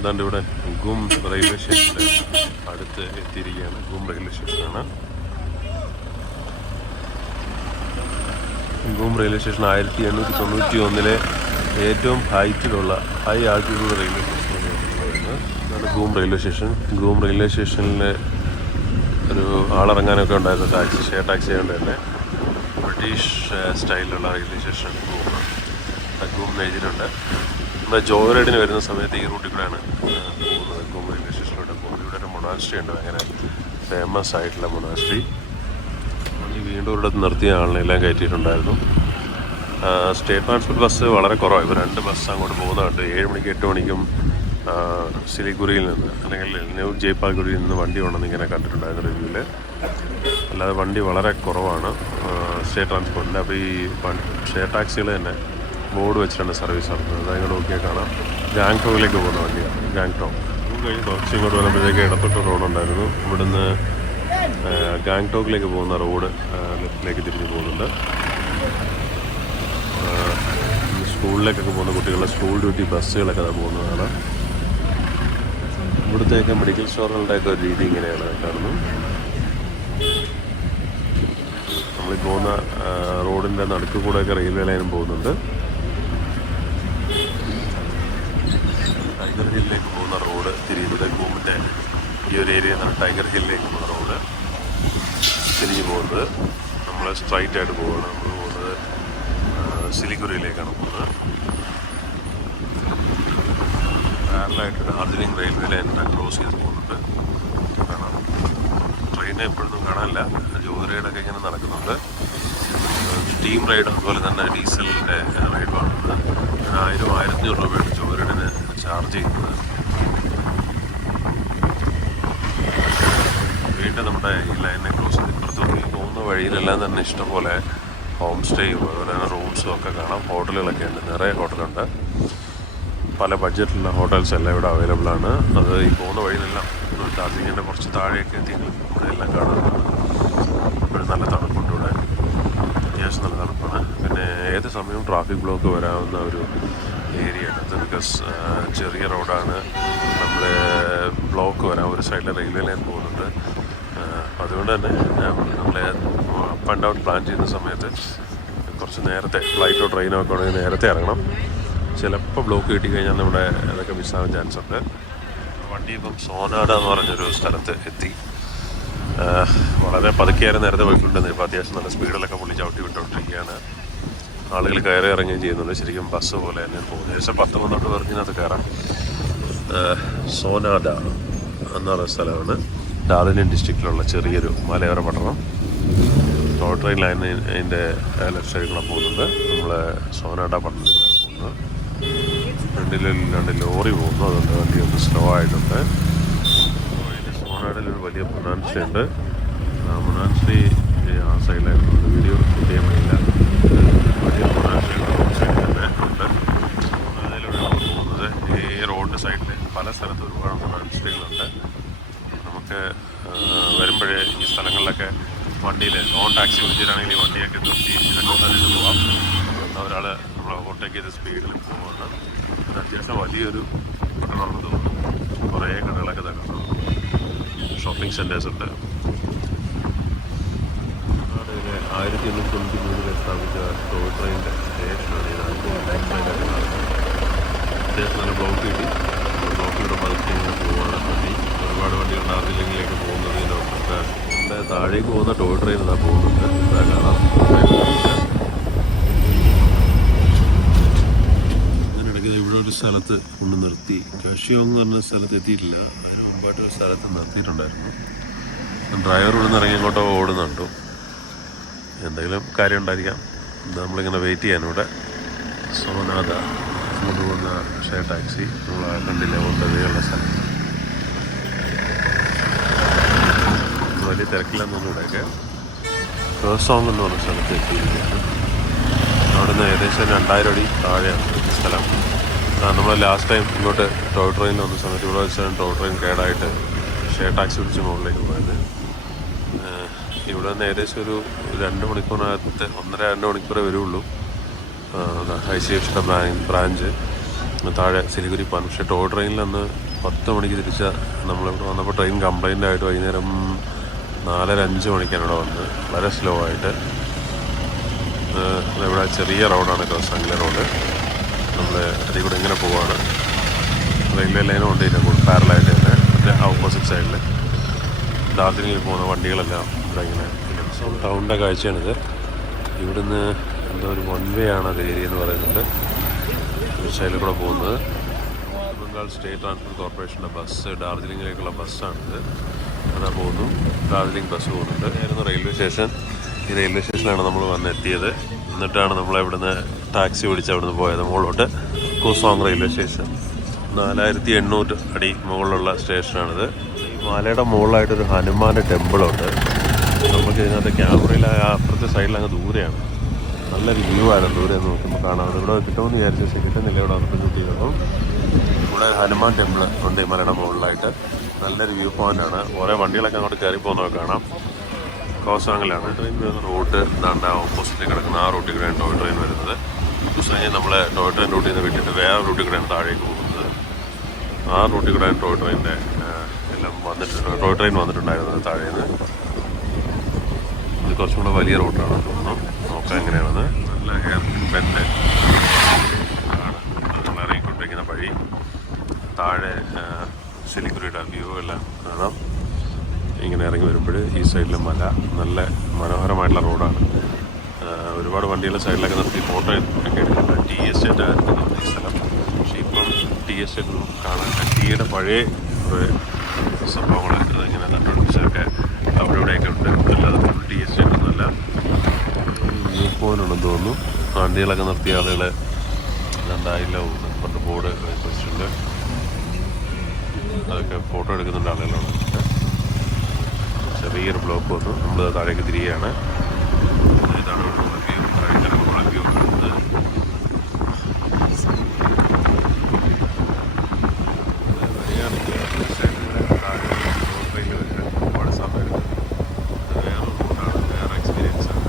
അതുകൊണ്ട് ഇവിടെ ഗും റെയിൽവേ സ്റ്റേഷൻ്റെ അടുത്ത് എത്തിയിരിക്കുകയാണ്. ഗും റെയിൽവേ സ്റ്റേഷനാണ്. ഗും റെയിൽവേ സ്റ്റേഷൻ 1891 ഏറ്റവും ഹൈ ആൾട്ടിറ്റ്യൂഡ് റെയിൽവേ സ്റ്റേഷൻ എന്ന് പറയുന്നത്. അതാണ് ഗും റെയിൽവേ സ്റ്റേഷൻ. ഗും റെയിൽവേ സ്റ്റേഷനിൽ ഒരു ആളിറങ്ങാനൊക്കെ ഉണ്ടായിരുന്നു. ഷെയർ ടാക്സി ആയതുകൊണ്ട് തന്നെ ബ്രിട്ടീഷ് സ്റ്റൈലിലുള്ള റെയിൽവേ സ്റ്റേഷൻ ഗും എഴുതിയിട്ടുണ്ട്. നമ്മുടെ ജോയ് റൈഡിന് വരുന്ന സമയത്ത് ഈ റൂട്ടിൽ കൂടെയാണ് പോകുന്നത്. ഗും റെയിൽവേ സ്റ്റേഷനിലൂടെ പോകുന്നത്. ഇവിടെ ഒരു മൊണാസ്ട്രി ഉണ്ട്, ഭയങ്കര ഫേമസ് ആയിട്ടുള്ള മൊണാസ്ട്രി. വീണ്ടും ഒരിടത്ത് നിർത്തിയ ആളിനെല്ലാം കയറ്റിയിട്ടുണ്ടായിരുന്നു. സ്റ്റേറ്റ് ട്രാൻസ്പോർട്ട് ബസ് വളരെ കുറവാണ്. ഇപ്പോൾ 2 ബസ് അങ്ങോട്ട് പോകുന്നതുണ്ട്. 7 മണിക്കും 8 മണിക്കും സിലിഗുരിയിൽ നിന്ന് അല്ലെങ്കിൽ ന്യൂ ജയ്പാൽഗുരിയിൽ നിന്ന് വണ്ടി ഉണ്ടെന്ന് ഇങ്ങനെ കണ്ടിട്ടുണ്ടായിരുന്നു റിവ്യൂവിൽ. അല്ലാതെ വണ്ടി വളരെ കുറവാണ് സ്റ്റേറ്റ് ട്രാൻസ്പോർട്ടിൻ്റെ. അപ്പോൾ ഈ ഷെയർ ടാക്സികൾ തന്നെ ബോർഡ് വെച്ചിട്ടാണ് സർവീസ് നടത്തുന്നത്. അതങ്ങോട്ട് നോക്കിയാൽ കാണാം. ഗാങ്ടോക്കിലേക്ക് പോകുന്ന വണ്ടിയാണ്. ഗാങ്ടോക്ക് കഴിഞ്ഞ് കുറച്ച് ഇങ്ങോട്ട് വരുമ്പോഴത്തേക്ക് ഇടത്തോട്ട് റോഡുണ്ടായിരുന്നു. ഇവിടുന്ന് ഗാങ്ടോക്കിലേക്ക് പോകുന്ന റോഡ് ലെഫ്റ്റിലേക്ക് തിരിഞ്ഞ് പോകുന്നുണ്ട്. സ്കൂളിലേക്കൊക്കെ പോകുന്ന കുട്ടികളുടെ സ്കൂൾ ഡ്യൂട്ടി ബസ്സുകളൊക്കെ പോകുന്നതാണ്. ഇവിടുത്തെയൊക്കെ മെഡിക്കൽ സ്റ്റോറുകളുടെയൊക്കെ ഒരു രീതി ഇങ്ങനെയാണ് കാണുന്നത്. നമ്മൾ പോകുന്ന റോഡിൻ്റെ നടുക്ക് കൂടെയൊക്കെ റെയിൽവേ ലൈനും പോകുന്നുണ്ട്. ടൈഗർ ഹില്ലിലേക്ക് പോകുന്ന റോഡ് തിരിയുന്നത് ഗൂമിൻ്റെ ഈ ഒരു ഏരിയയിൽ നിന്നാണ് ടൈഗർ ഹില്ലിലേക്ക് പോകുന്ന റോഡ് തിരിഞ്ഞു പോകുന്നത്. നമ്മൾ സ്ട്രൈറ്റ് ആയിട്ട് പോവുകയാണ്. നമ്മൾ പോകുന്നത് സിലിഗുരിയിലേക്കാണ് പോകുന്നത്. പാരലായിട്ട് ഡാർജിലിംഗ് റെയിൽവേ ലൈൻ ക്രോസ് ചെയ്ത് പോകുന്നുണ്ട്. കാണാം. ട്രെയിനെ എപ്പോഴൊന്നും കാണാനില്ല. ജോയ് റൈഡൊക്കെ ഇങ്ങനെ നടക്കുന്നുണ്ട്. സ്റ്റീം റൈഡ് അതുപോലെ തന്നെ ഡീസലിൻ്റെ റൈഡുമാണ്. 1000-1500 രൂപയാണ് ജോയ് റൈഡിന് ചാർജ് ചെയ്യുന്നത്. വീണ്ടും നമ്മുടെ ഈ ലൈനെ ക്രോസ് ചെയ്ത് ഇപ്പുറത്തോട്ട് പോകുന്ന വഴിയിലെല്ലാം തന്നെ ഇഷ്ടംപോലെ ഹോം സ്റ്റേയും അതുപോലെ തന്നെ റൂംസും ഒക്കെ കാണാം. ഹോട്ടലുകളൊക്കെ ഉണ്ട്, നിറയെ ഹോട്ടലുണ്ട്. പല ബഡ്ജറ്റിലുള്ള ഹോട്ടൽസ് എല്ലാം ഇവിടെ അവൈലബിൾ ആണ്. അത് ഈ പോകുന്ന വഴിയിലെല്ലാം ഡാർജിലിങ്ങിൻ്റെ കുറച്ച് താഴെയൊക്കെ എത്തിയെങ്കിലും ഇവിടെ എല്ലാം കാണുന്നുണ്ട്. ഇവിടെ നല്ല തണുപ്പുണ്ട്. ഇവിടെ അത്യാവശ്യം നല്ല തണുപ്പാണ്. പിന്നെ ഏത് സമയവും ട്രാഫിക് ബ്ലോക്ക് വരാവുന്ന ഒരു ഏരിയ ആണ്. ബിക്കോസ് ചെറിയ റോഡാണ്. നമ്മൾ ബ്ലോക്ക് വരാം. ഒരു സൈഡിൽ റെയിൽവേ ലൈൻ പോകുന്നുണ്ട്. അതുകൊണ്ട് തന്നെ നമ്മൾ അപ്പ് ആൻഡ് ഡൗൺ പ്ലാൻ ചെയ്യുന്ന സമയത്ത് കുറച്ച് നേരത്തെ ഫ്ലൈറ്റോ ട്രെയിനോ ഒക്കെ ഉണ്ടെങ്കിൽ നേരത്തെ ഇറങ്ങണം. ചിലപ്പോൾ ബ്ലോക്ക് കിട്ടിക്കഴിഞ്ഞാൽ നമ്മുടെ അതൊക്കെ മിസ്സാവാൻ ചാൻസ് ഉണ്ട്. വണ്ടി ഇപ്പം സോനാഡ എന്ന് പറഞ്ഞൊരു സ്ഥലത്ത് എത്തി. വളരെ പതുക്കെയായിരുന്നു നേരത്തെ പോയിക്കൊണ്ടിരുന്നത്. ഇപ്പോൾ അത്യാവശ്യം നല്ല സ്പീഡിലൊക്കെ പുള്ളി ചവിട്ടി വിട്ടുകൊണ്ടിരിക്കുകയാണ്. ആളുകൾ കയറി ഇറങ്ങുകയും ചെയ്യുന്നുണ്ട്. ശരിക്കും ബസ് പോലെ തന്നെ പോകുന്നത്. ഏകദേശം 10-12 പേർക്കിനകത്ത് കയറാം. സോനാഡ എന്നുള്ള സ്ഥലമാണ്. ഡാർജിലിംഗ് ഡിസ്ട്രിക്റ്റിലുള്ള ചെറിയൊരു മലയോര പട്ടണം. ടോയ് ട്രെയിൻ ലൈൻ അതിൻ്റെ ലെഫ്റ്റ് സൈഡിലൂടെ പോകുന്നുണ്ട്. നമ്മൾ സോനാഡ പട്ടണത്തിലാണ് പോകുന്നത്. രണ്ട് ലോറി പോകുന്നു. അതുകൊണ്ട് വണ്ടി ഒന്ന് സ്ലോ ആയിട്ടുണ്ട്. സോനാഡയിലൊരു വലിയ മൊണാസ്ട്രി ഉണ്ട്. മൊണാസ്ട്രി ആ സൈഡിലായിരുന്നു. വീഡിയോ ഷൂട്ട് ചെയ്യാൻ പറ്റില്ല. വലിയ മൊണാസ്ട്രി റോഡ് സൈഡിൽ തന്നെ ഉണ്ട്. അതിലൂടെ പോകുന്നത്. ഈ റോഡിൻ്റെ സൈഡിൽ പല സ്ഥലത്തും ഒരുപാട് മൊണാസ്ട്രികളുണ്ട്. നമുക്ക് വരുമ്പോഴേ ഈ സ്ഥലങ്ങളിലൊക്കെ വണ്ടിയിൽ ലോൺ ടാക്സി വിളിച്ചിട്ടാണെങ്കിൽ ഈ വണ്ടിയൊക്കെ നിർത്തി ഇതൊക്കെ തന്നെ പോവാം. ഒരാൾ നമ്മൾ ഓവർടേക്ക് ചെയ്ത് സ്പീഡിൽ പോവുകയാണ്. അത്യാവശ്യം വലിയൊരു പട്ടണമാണെന്ന് തോന്നുന്നു. കുറേ കടകളൊക്കെ തകർന്നു. ഷോപ്പിംഗ് സെൻറ്റേഴ്സ് ഉണ്ട്. 1893 സ്ഥാപിച്ച ടോയ് ട്രെയിനിൻ്റെ സ്റ്റേഷനാണ് ഇത്. അത്യാവശ്യം നല്ല ബ്ലോക്ക് കിട്ടി. ബ്ലോക്കിലൂടെ പതുക്കെ ഇങ്ങനെ പോവാണ് വണ്ടി. ഒരുപാട് വണ്ടികൾ ഡാർജിലിംഗിലേക്ക് പോകുന്നതിനൊക്കെ താഴേക്ക് പോകുന്ന ടോയ് ട്രെയിൻ ഇതാ പോകുന്നുണ്ട്. കാണാം. ഇതിനിടയ്ക്ക് ഇവിടെ ഒരു സ്ഥലത്ത് കൊണ്ട് നിർത്തി. കാഷിയോങ് എന്ന് പറഞ്ഞ സ്ഥലത്ത് എത്തിയിട്ടില്ല. മുമ്പായിട്ടൊരു സ്ഥലത്ത് നിർത്തിയിട്ടുണ്ടായിരുന്നു. ഡ്രൈവർ ഇവിടെ നിന്ന് ഇറങ്ങി ഇങ്ങോട്ടോ ഓടുന്നുണ്ടോ. എന്തെങ്കിലും കാര്യം ഉണ്ടായിരിക്കാം. നമ്മളിങ്ങനെ വെയിറ്റ് ചെയ്യാൻ ഇവിടെ. സോനാദ അങ്ങോട്ട് പോകുന്ന ഷെയർ ടാക്സി നമ്മൾ കണ്ടില്ല കൊണ്ടുള്ള സ്ഥലം. വലിയ തിരക്കില്ലെന്നൊന്നും ഇവിടെയൊക്കെ. പേഴ്സോങ് എന്ന് പറഞ്ഞ സ്ഥലത്ത് എത്തിയിരിക്കുകയാണ്. അവിടെ നിന്ന് ഏകദേശം 2000 അടി താഴെയാണ് സ്ഥലം. നമ്മൾ ലാസ്റ്റ് ടൈം ഇങ്ങോട്ട് ടോയ് ട്രെയിനിൽ വന്ന സമയത്ത് ഇവിടെ വെച്ചാൽ ടോയ് ട്രെയിൻ കേടായിട്ട് ഷെയർ ടാക്സി പിടിച്ച് മുകളിലേക്ക് പോയത്. ഇവിടെ നിന്ന് ഏകദേശം ഒരു 2 മണിക്കൂറിനകത്ത് 1.5-2 മണിക്കൂറേ വരുള്ളൂ. ICFയുടെ ബ്രാഞ്ച് താഴെ സിലിഗുരി പോകാൻ. പക്ഷേ ടോയ് ട്രെയിനിൽ നിന്ന് 10 മണിക്ക് തിരിച്ച നമ്മളിവിടെ വന്നപ്പോൾ ട്രെയിൻ കംപ്ലൈൻ്റ് ആയിട്ട് വൈകുന്നേരം 4:30-5 മണിക്കാണ് ഇവിടെ വന്നത്. വളരെ സ്ലോ ആയിട്ട്. ഇവിടെ ചെറിയ റോഡാണ് കോസാംഗ്ലി റോഡ്. നമ്മൾ അതിൽ കൂടെ ഇങ്ങനെ പോവാണ്. റെയിൽവേ ലൈനും ഉണ്ട് ഇതിൻ്റെ പാരലായിട്ട് തന്നെ. അതിൻ്റെ ഓപ്പോസിറ്റ് സൈഡിൽ ഡാർജിലിംഗിൽ പോകുന്ന വണ്ടികളെല്ലാം ഇവിടെ ഇങ്ങനെ. ടൗണിൻ്റെ കാഴ്ചയാണിത്. ഇവിടുന്ന് എന്തോ ഒരു 1 വേ ആണ് അത് ഏരിയ എന്ന് പറയുന്നുണ്ട്. ഒരു സൈഡിൽ കൂടെ പോകുന്നത് ബംഗാൾ സ്റ്റേറ്റ് ട്രാൻസ്പോർട്ട് കോർപ്പറേഷൻ്റെ ബസ്, ഡാർജിലിംഗിലേക്കുള്ള ബസ്സാണിത്. അതാ പോകുന്നു. ഡാർജിലിംഗ് ബസ് പോകുന്നുണ്ട്. ആയിരുന്നു റെയിൽവേ സ്റ്റേഷൻ. ഈ റെയിൽവേ സ്റ്റേഷനിലാണ് നമ്മൾ വന്നെത്തിയത്. എന്നിട്ടാണ് നമ്മൾ ഇവിടുന്ന് ടാക്സി പിടിച്ച് അവിടുന്ന് പോയത് മുകളിലോട്ട്. കുസോങ് റെയിൽവേ സ്റ്റേഷൻ 4800 അടി മുകളിലുള്ള സ്റ്റേഷനാണിത്. മലയുടെ മുകളിലായിട്ടൊരു ഹനുമാൻ്റെ ടെമ്പിളുണ്ട്. നമുക്ക് ഇതിനകത്ത് ക്യാമറയിൽ അപ്പുറത്തെ സൈഡിൽ അങ്ങ് ദൂരെയാണ്. നല്ലൊരു വ്യൂ ആണ് ദൂരെ നോക്കുമ്പോൾ കാണാം. ഇവിടെ കിട്ടുമെന്ന് വിചാരിച്ചു, പക്ഷേ കിട്ടുന്നില്ല. ഇവിടെ വന്നിട്ട് കിട്ടിയപ്പം ഇവിടെ ഹനുമാൻ ടെമ്പിൾ ഉണ്ട് മലയുടെ മുകളിലായിട്ട്. നല്ലൊരു വ്യൂ പോയിൻ്റാണ്. കുറേ വണ്ടികളൊക്കെ അങ്ങോട്ട് കയറി പോകുന്നതൊക്കെ കാണാം. കോസാങ്ങിലാണ് ട്രെയിൻ വരുന്ന റൂട്ട്. ഇതാണ്ട് ഓപ്പോസിറ്റ് കിടക്കുന്ന ആ റൂട്ടിൽ കൂടെയാണ് ടോയ് ട്രെയിൻ വരുന്നത്. കുസാങ്ങിൽ നമ്മൾ ടോയ് ട്രെയിൻ റൂട്ടിൽ നിന്ന് വിട്ടിട്ട് വേറെ റൂട്ടിൽ കൂടെയാണ് താഴേക്ക് പോകുന്നത്. ആ റൂട്ടിൽ കൂടെയാണ് ടോയ് ട്രെയിനിൻ്റെ എല്ലാം വന്നിട്ടുണ്ട്. ടോയ് ട്രെയിൻ വന്നിട്ടുണ്ടായിരുന്നത് താഴേന്ന്. ഇത് കുറച്ചും കൂടെ വലിയ റൂട്ടാണെന്ന് തോന്നുന്നു. നോക്കാം എങ്ങനെയാണെന്ന്. നല്ല ഹെയർ ബെൻഡ് ആണ് നമ്മൾ ഇറങ്ങിക്കൊണ്ടിരിക്കുന്ന വഴി. താഴെ സിലിഗുരിയുടെ വ്യൂ എല്ലാം കാണാം. ഇങ്ങനെ ഇറങ്ങി വരുമ്പോൾ ഈ സൈഡിലെ മല. നല്ല മനോഹരമായിട്ടുള്ള റോഡാണ്. ഒരുപാട് വണ്ടികൾ സൈഡിലൊക്കെ നിർത്തി ഫോട്ടോ ഒക്കെ എടുക്കുന്നത്. ടീ എസ്റ്റേറ്റ് ആയിരുന്നു ഈ സ്ഥലം. പക്ഷേ ഇപ്പം ടീ എസ്റ്റേറ്റ് ഒന്നും കാണാൻ, ടീയുടെ പഴയ കുറേ സംഭവങ്ങൾ ഇങ്ങനെ നട്ടുപിടിച്ചൊക്കെ അവിടെ ഇവിടെയൊക്കെ ഉണ്ട്. അല്ലാതെ ഫുൾ ടീ എസ്റ്റേറ്റ് ഒന്നുമല്ല. വ്യൂ പോയിന്റുണ്ടെന്ന് തോന്നുന്നു. വണ്ടികളൊക്കെ നിർത്തിയ ആളുകൾ രണ്ടായില്ല പണ്ട് ബോർഡ് വെച്ചിട്ടുണ്ട്. അതൊക്കെ ഫോട്ടോ എടുക്കുന്നുണ്ട് ആളുകളാണ്. ചെറിയൊരു ബ്ലോക്ക് വന്നു. നമ്മൾ താഴേക്ക് തിരികെയാണ്. ഇതാണ് വ്യൂ. താഴേക്കാണ് വ്യൂ കാണുന്നത്. ഒരുപാട് സമയം എടുക്കും. വേറെ റൂട്ടാണ്, വേറെ എക്സ്പീരിയൻസ് ആണ്.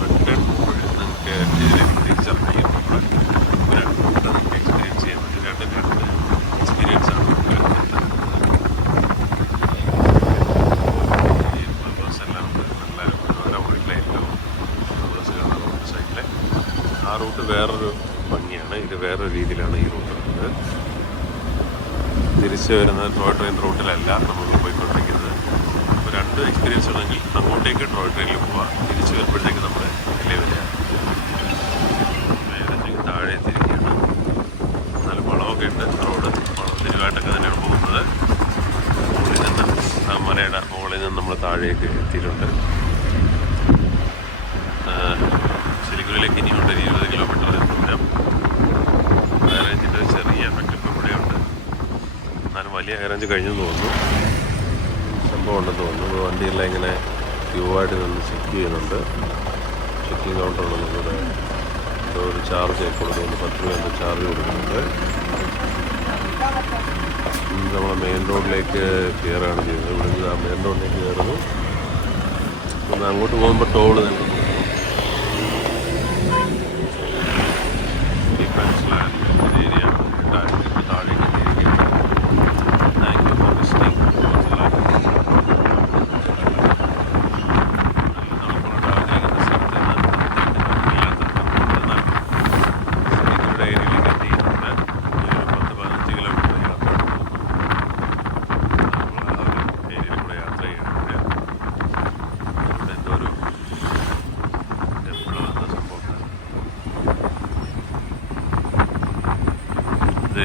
റിട്ടേൺ നിങ്ങൾക്ക് തിരിച്ചറിഞ്ഞ റൂട്ട് നിങ്ങൾക്ക് എക്സ്പീരിയൻസ് ചെയ്യാൻ പറ്റും. രണ്ട് എക്സ്പീരിയൻസ് ആണ്. ആ റൂട്ട് വേറൊരു ഭംഗിയാണ്. ഇത് വേറൊരു രീതിയിലാണ് ഈ റൂട്ട് ഉള്ളത്. തിരിച്ച് വരുന്ന ടോയ് ട്രെയിൻ റൂട്ടിലല്ല നമ്മൾ പോയിക്കൊണ്ടിരിക്കുന്നത്. അപ്പോൾ രണ്ട് എക്സ്പീരിയൻസ് ഉണ്ടെങ്കിൽ അങ്ങോട്ടേക്ക് ടോയ് ട്രെയിനിൽ പോവാം. തിരിച്ച് വരുമ്പോഴത്തേക്ക് നമ്മൾ വലിയ വരിക മേലേക്ക് താഴെ തിരികെയാണ്. എന്നാലും വളമൊക്കെ ഉണ്ട്. റോഡ് വളം തിരിവായിട്ടൊക്കെ തന്നെയാണ് പോകുന്നത്. മുകളിൽ നിന്ന് ആ മലയുടെ മുകളിൽ നിന്ന് നമ്മൾ താഴേക്ക് എത്തിയിട്ടുണ്ട്. സിലിഗുരിയിലേക്ക് ഇനിയുണ്ട് 20 കിലോമീറ്റർ ദൂരം. ഹൈറേഞ്ചിൻ്റെ ചെറിയ എഫക്റ്റ് ഇപ്പോൾ ഇവിടെയുണ്ട്. എന്നാലും വലിയ ഹൈറേഞ്ച് കഴിഞ്ഞെന്ന് തോന്നുന്നു. സംഭവം ഉണ്ടെന്ന് തോന്നുന്നു. വണ്ടിയെല്ലാം ഇങ്ങനെ ക്യൂ ആയിട്ട് നിന്ന് ചെക്ക് ചെയ്യുന്നുണ്ട്. ചെക്കിങ് കൗണ്ടറുണ്ട്. ഇവിടെ എന്തോ ഒരു ചാർജ് കൊടുക്കുന്നുണ്ട്. 10 രൂപ എന്തോ ചാർജ് കൊടുക്കുന്നുണ്ട്. നമ്മൾ മെയിൻ റോഡിലേക്ക് കയറുകയാണ് ചെയ്യുന്നത്. ഇവിടെ നിന്ന് ആ മെയിൻ റോഡിലേക്ക് കയറുന്നു. ഒന്ന് അങ്ങോട്ട് പോകുമ്പോൾ ടോള് തന്നെ.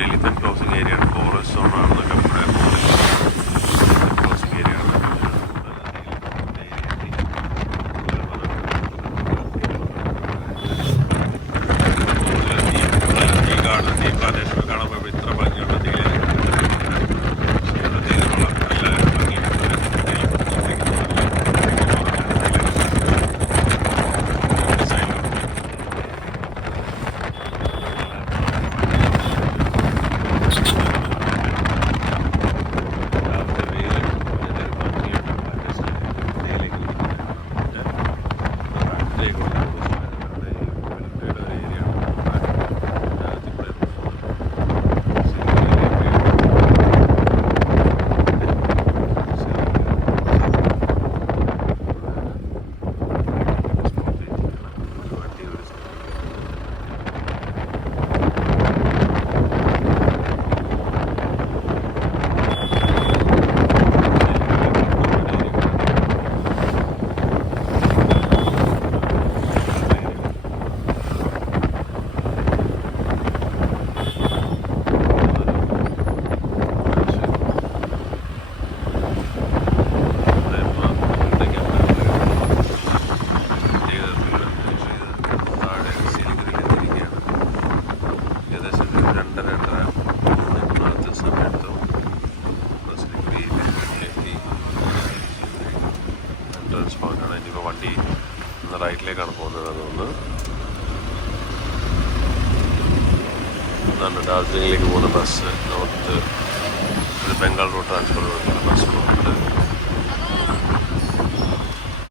എലിഫന്റ് ക്രോസിംഗ് ഏരിയ ആണ്. ഫോറസ്റ്റ് സോൺ ആണെന്നൊക്കെ ക്രോസിംഗ് ഏരിയ ആണ്. ഈ ഗാർഡൻ, ഈ പ്രദേശം കാണാൻ പോയപ്പോൾ ഇത്ര ഭംഗിയുള്ള റൈറ്റിലേക്കാണ് പോകുന്നത് തോന്നുന്നു. അതാണ് ഡാർജിലിംഗിലേക്ക് പോകുന്ന ബസ്. നോർത്ത് ഒരു ബംഗാൾ റൂട്ട് ട്രാൻസ്ഫർ കൊടുക്കുന്ന ബസ്.